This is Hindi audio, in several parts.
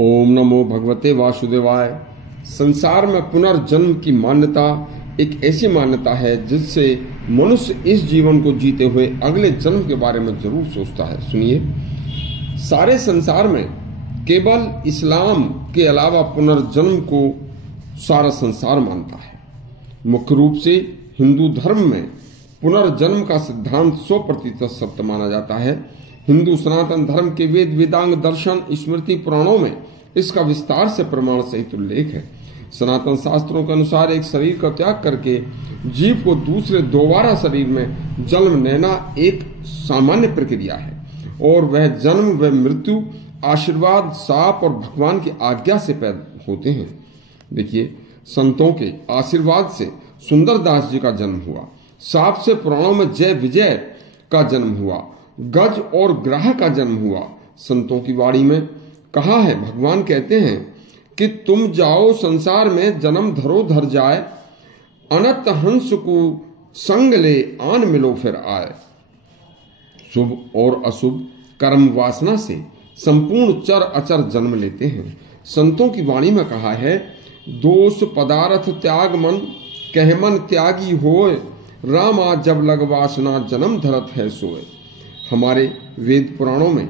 ओम नमो भगवते वासुदेवाय। संसार में पुनर्जन्म की मान्यता एक ऐसी मान्यता है जिससे मनुष्य इस जीवन को जीते हुए अगले जन्म के बारे में जरूर सोचता है। सुनिए, सारे संसार में केवल इस्लाम के अलावा पुनर्जन्म को सारा संसार मानता है। मुख्य रूप से हिंदू धर्म में पुनर्जन्म का सिद्धांत 100% सत्य माना जाता है। हिंदू सनातन धर्म के वेद वेदांग दर्शन स्मृति पुराणों में इसका विस्तार से प्रमाण सहित उल्लेख है। सनातन शास्त्रों के अनुसार एक शरीर का त्याग करके जीव को दूसरे दोबारा शरीर में जन्म लेना एक सामान्य प्रक्रिया है और वह जन्म व मृत्यु आशीर्वाद, शाप और भगवान की आज्ञा से पैदा होते हैं। देखिए, संतों के आशीर्वाद से सुंदरदास जी का जन्म हुआ, शाप से पुराणों में जय विजय का जन्म हुआ, गज और ग्राह का जन्म हुआ। संतों की वाणी में कहा है, भगवान कहते हैं कि तुम जाओ संसार में जन्म धरो धर जाए, अनंत हंस को संग ले आन मिलो फिर आए। शुभ और अशुभ कर्म वासना से संपूर्ण चर अचर जन्म लेते हैं। संतों की वाणी में कहा है, दोष पदार्थ त्याग मन कहमन त्यागी होए, रामा जब लग वासना जन्म धरत है सोए। हमारे वेद पुराणों में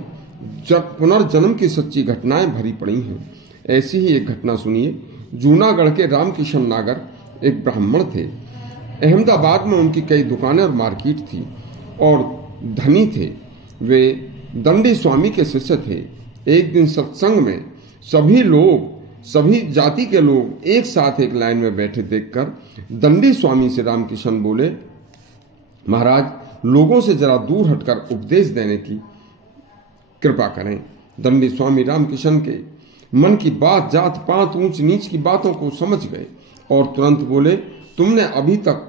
जब पुनर्जन्म की सच्ची घटनाएं भरी पड़ी हैं। ऐसी ही एक घटना सुनिए। जूनागढ़ के रामकिशन नागर एक ब्राह्मण थे। अहमदाबाद में उनकी कई दुकानें और मार्केट थी और धनी थे। वे दंडी स्वामी के शिष्य थे। एक दिन सत्संग में सभी जाति के लोग एक साथ एक लाइन में बैठे देखकर दंडी स्वामी से रामकिशन बोले, महाराज, लोगों से जरा दूर हटकर उपदेश देने की कृपा करें। दंडी स्वामी रामकिशन के मन की बात, जात पात ऊंच नीच की बातों को समझ गए और तुरंत बोले, तुमने अभी तक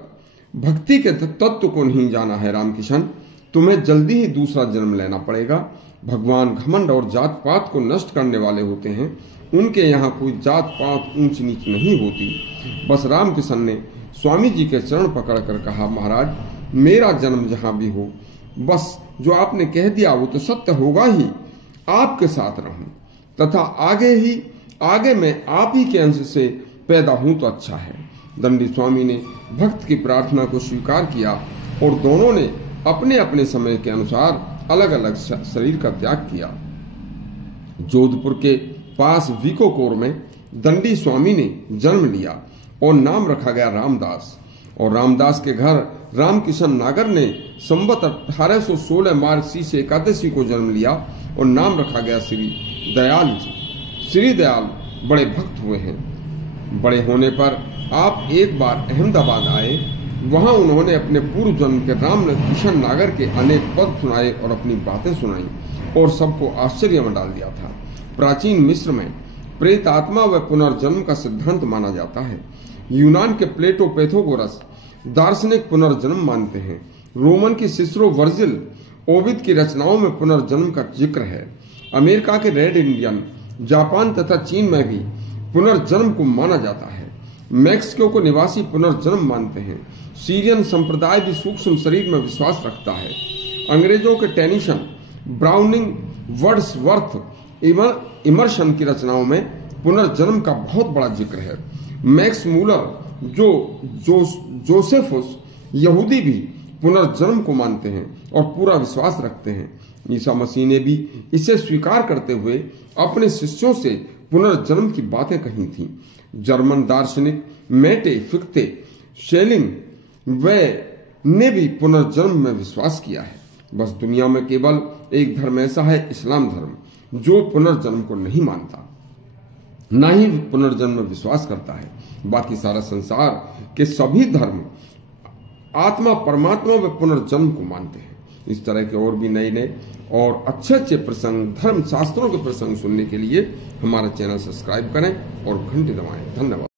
भक्ति के तत्व को नहीं जाना है रामकिशन, तुम्हें जल्दी ही दूसरा जन्म लेना पड़ेगा। भगवान घमंड और जात पात को नष्ट करने वाले होते हैं, उनके यहाँ कोई जात पात ऊंच नीच नहीं होती। बस रामकिशन ने स्वामी जी के चरण पकड़कर कहा, महाराज, मेरा जन्म जहां भी हो, बस जो आपने कह दिया वो तो सत्य होगा ही। आपके साथ रहूं तथा आगे मैं आप ही के अंश से पैदा हूं तो अच्छा है। दंडी स्वामी ने भक्त की प्रार्थना को स्वीकार किया और दोनों ने अपने अपने समय के अनुसार अलग अलग शरीर का त्याग किया। जोधपुर के पास विकोकोर में दंडी स्वामी ने जन्म लिया और नाम रखा गया रामदास। और रामदास के घर रामकिशन नागर ने संवत 1816 मार्गशीर्ष एकादशी को जन्म लिया और नाम रखा गया श्री दयाल जी। श्री दयाल बड़े भक्त हुए हैं। बड़े होने पर आप एक बार अहमदाबाद आए। वहां उन्होंने अपने पूर्व जन्म के रामकिशन नागर के अनेक पद सुनाए और अपनी बातें सुनाई और सबको आश्चर्य में डाल दिया था। प्राचीन मिस्र में प्रेत आत्मा व पुनर्जन्म का सिद्धांत माना जाता है। यूनान के प्लेटो पैथागोरस दार्शनिक पुनर्जन्म मानते हैं। रोमन की सिसरो, वर्जिल, ओविद की रचनाओं में पुनर्जन्म का जिक्र है। अमेरिका के रेड इंडियन, जापान तथा चीन में भी पुनर्जन्म को माना जाता है। मैक्सिको को निवासी पुनर्जन्म मानते हैं। सीरियन संप्रदाय भी सूक्ष्म शरीर में विश्वास रखता है। अंग्रेजों के टेनिसन, ब्राउनिंग, वर्ड्सवर्थ, इमर्शन की रचनाओं में पुनर्जन्म का बहुत बड़ा जिक्र है। मैक्स मूलर, जोसेफुस यहूदी भी पुनर्जन्म को मानते हैं और पूरा विश्वास रखते हैं। ईसा मसीह ने भी इसे स्वीकार करते हुए अपने शिष्यों से पुनर्जन्म की बातें कही थीं। जर्मन दार्शनिक मेटे फिक्ते शेलिंग ने भी पुनर्जन्म में विश्वास किया है। बस दुनिया में केवल एक धर्म ऐसा है, इस्लाम धर्म, जो पुनर्जन्म को नहीं मानता, न ही पुनर्जन्म में विश्वास करता है। बाकी सारा संसार के सभी धर्म आत्मा, परमात्मा व पुनर्जन्म को मानते हैं। इस तरह के और भी नए नए और अच्छे प्रसंग, धर्म शास्त्रों के प्रसंग सुनने के लिए हमारा चैनल सब्सक्राइब करें और घंटी दबाएं। धन्यवाद।